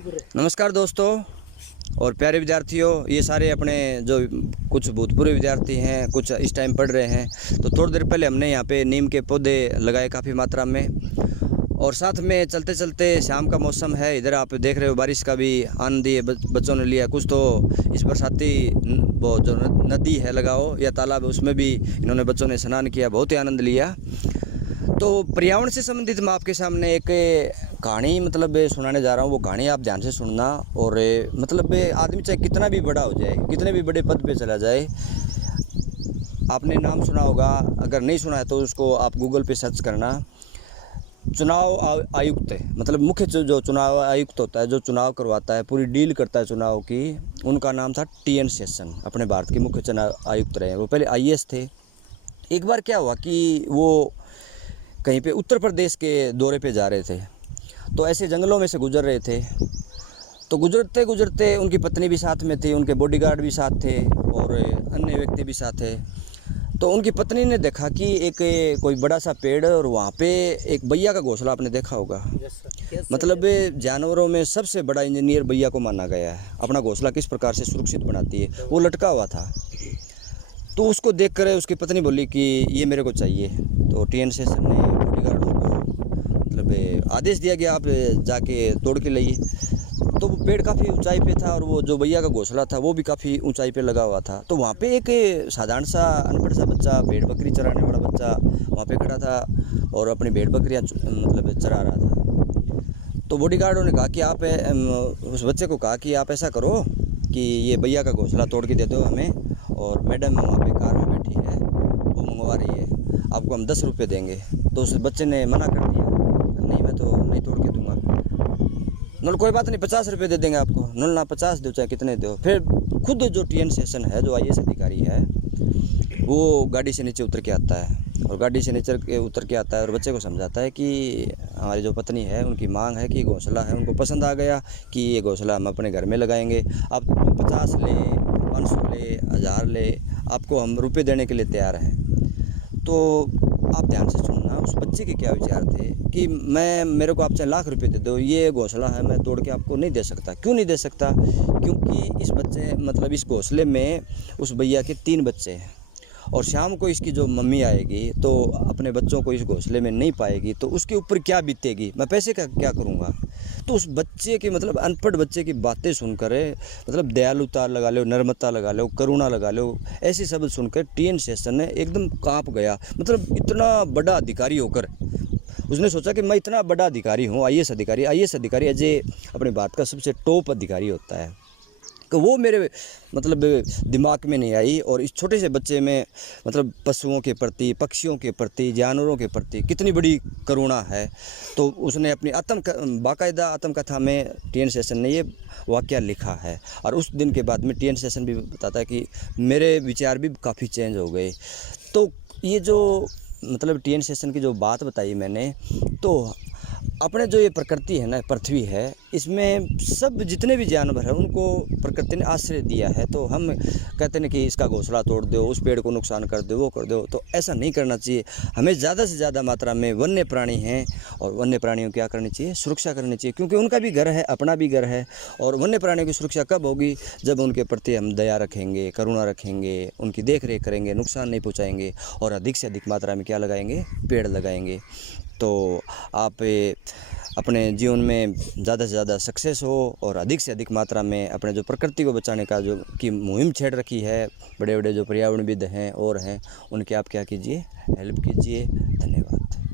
नमस्कार दोस्तों और प्यारे विद्यार्थियों, ये सारे अपने जो कुछ भूतपूर्व विद्यार्थी हैं, कुछ इस टाइम पढ़ रहे हैं। तो थोड़ी देर पहले हमने यहाँ पे नीम के पौधे लगाए काफ़ी मात्रा में, और साथ में चलते चलते शाम का मौसम है। इधर आप देख रहे हो बारिश का भी आनंद ये बच्चों ने लिया। कुछ तो इस बरसाती वो जो नदी है लगाओ या तालाब, उसमें भी इन्होंने बच्चों ने स्नान किया, बहुत ही आनंद लिया। तो पर्यावरण से संबंधित मैं आपके सामने एक कहानी सुनाने जा रहा हूँ। वो कहानी आप ध्यान से सुनना। और आदमी चाहे कितना भी बड़ा हो जाए, कितने भी बड़े पद पे चला जाए, आपने नाम सुना होगा, अगर नहीं सुना है तो उसको आप गूगल पे सर्च करना। चुनाव आयुक्त, मुख्य जो चुनाव आयुक्त होता है, जो चुनाव करवाता है, पूरी डील करता है चुनाव की, उनका नाम था टी.एन. शेषन। अपने भारत के मुख्य चुनाव आयुक्त रहे। वो पहले आई.ए.एस. थे। एक बार क्या हुआ कि वो कहीं पे उत्तर प्रदेश के दौरे पे जा रहे थे, तो ऐसे जंगलों में से गुजर रहे थे। तो गुजरते गुजरते उनकी पत्नी भी साथ में थी, उनके बॉडीगार्ड भी साथ थे और अन्य व्यक्ति भी साथ थे। तो उनकी पत्नी ने देखा कि एक कोई बड़ा सा पेड़, और वहाँ पे एक बैया का घोंसला आपने देखा होगा। जानवरों में सबसे बड़ा इंजीनियर बैया को माना गया है। अपना घोंसला किस प्रकार से सुरक्षित बनाती है, वो लटका हुआ था। तो उसको देख कर उसकी पत्नी बोली कि ये मेरे को चाहिए। तो टी.एन. शेषन ने बॉडीगार्डों को आदेश दिया कि आप जाके तोड़ के लाइए। तो वो पेड़ काफ़ी ऊंचाई पे था, और वो जो भैया का घोंसला था वो भी काफ़ी ऊंचाई पे लगा हुआ था। तो वहाँ पे एक साधारण सा अनपढ़ सा बच्चा, भेड़ बकरी चराने वाला बच्चा वहाँ पे खड़ा था और अपनी भेड़ बकरियाँ चरा रहा था। तो बॉडीगार्डों ने कहा कि आप उस बच्चे को कहा कि आप ऐसा करो कि ये भैया का घोंसला तोड़ के दे दो हमें, और मैडम वहाँ पे कार में बैठी है, वो मंगवा रही है, आपको हम 10 रुपये देंगे। तो उस बच्चे ने मना कर दिया, नहीं मैं तो नहीं तोड़ के दूंगा। नल कोई बात नहीं, 50 रुपये दे देंगे आपको। नल ना 50 दो चाहे कितने दो। फिर खुद जो टी.एन. शेषन है, जो आई.ए.एस. अधिकारी है, वो गाड़ी से नीचे उतर के आता है, और गाड़ी से नीचे उतर के आता है और बच्चे को समझाता है कि हमारी जो पत्नी है, उनकी मांग है कि घोंसला है, उनको पसंद आ गया कि ये घोंसला हम अपने घर में लगाएंगे। आप 50 ले, 500 ले, 1000 ले, आपको हम रुपये देने के लिए तैयार हैं। तो आप ध्यान से सुनना, उस बच्चे के क्या विचार थे कि मेरे को आप चाहे लाख रुपए दे दो, ये घोंसला है मैं तोड़ के आपको नहीं दे सकता। क्यों नहीं दे सकता? क्योंकि इस बच्चे इस घोंसले में उस भैया के 3 बच्चे हैं, और शाम को इसकी जो मम्मी आएगी तो अपने बच्चों को इस घोंसले में नहीं पाएगी, तो उसके ऊपर क्या बीतेगी, मैं पैसे का क्या करूँगा। तो उस बच्चे की अनपढ़ बच्चे की बातें सुनकर दयालुता लगा लो, नर्मता लगा लो, करुणा लगा लो, ऐसे शब्द सुनकर टी.एन. शेषन ने एकदम काँप गया। इतना बड़ा अधिकारी होकर उसने सोचा कि मैं इतना बड़ा अधिकारी हूँ, आई.ए.एस. अधिकारी अजय अपने भारत का सबसे टॉप अधिकारी होता है, कि वो मेरे दिमाग में नहीं आई। और इस छोटे से बच्चे में पशुओं के प्रति, पक्षियों के प्रति, जानवरों के प्रति कितनी बड़ी करुणा है। तो उसने अपनी बाकायदा आत्मकथा में टी.एन. शेषन ने ये वाक़या लिखा है। और उस दिन के बाद में टी.एन. शेषन भी बताता है कि मेरे विचार भी काफ़ी चेंज हो गए। तो ये जो टी.एन. शेषन की जो बात बताई मैंने, तो अपने जो ये प्रकृति है ना, पृथ्वी है, इसमें सब जितने भी जानवर हैं उनको प्रकृति ने आश्रय दिया है। तो हम कहते हैं कि इसका घोंसला तोड़ दो, उस पेड़ को नुकसान कर दो, वो कर दो, तो ऐसा नहीं करना चाहिए। हमें ज़्यादा से ज़्यादा मात्रा में वन्य प्राणी हैं, और वन्य प्राणियों क्या करनी चाहिए, सुरक्षा करनी चाहिए, क्योंकि उनका भी घर है, अपना भी घर है। और वन्य प्राणियों की सुरक्षा कब होगी? जब उनके प्रति हम दया रखेंगे, करुणा रखेंगे, उनकी देख रेख करेंगे, नुकसान नहीं पहुँचाएंगे, और अधिक से अधिक मात्रा में क्या लगाएंगे, पेड़ लगाएंगे। तो आप अपने जीवन में ज़्यादा से ज़्यादा सक्सेस हो, और अधिक से अधिक मात्रा में अपने जो प्रकृति को बचाने का जो की मुहिम छेड़ रखी है, बड़े बड़े जो पर्यावरणविद हैं और हैं, उनके आप क्या कीजिए, हेल्प कीजिए। धन्यवाद।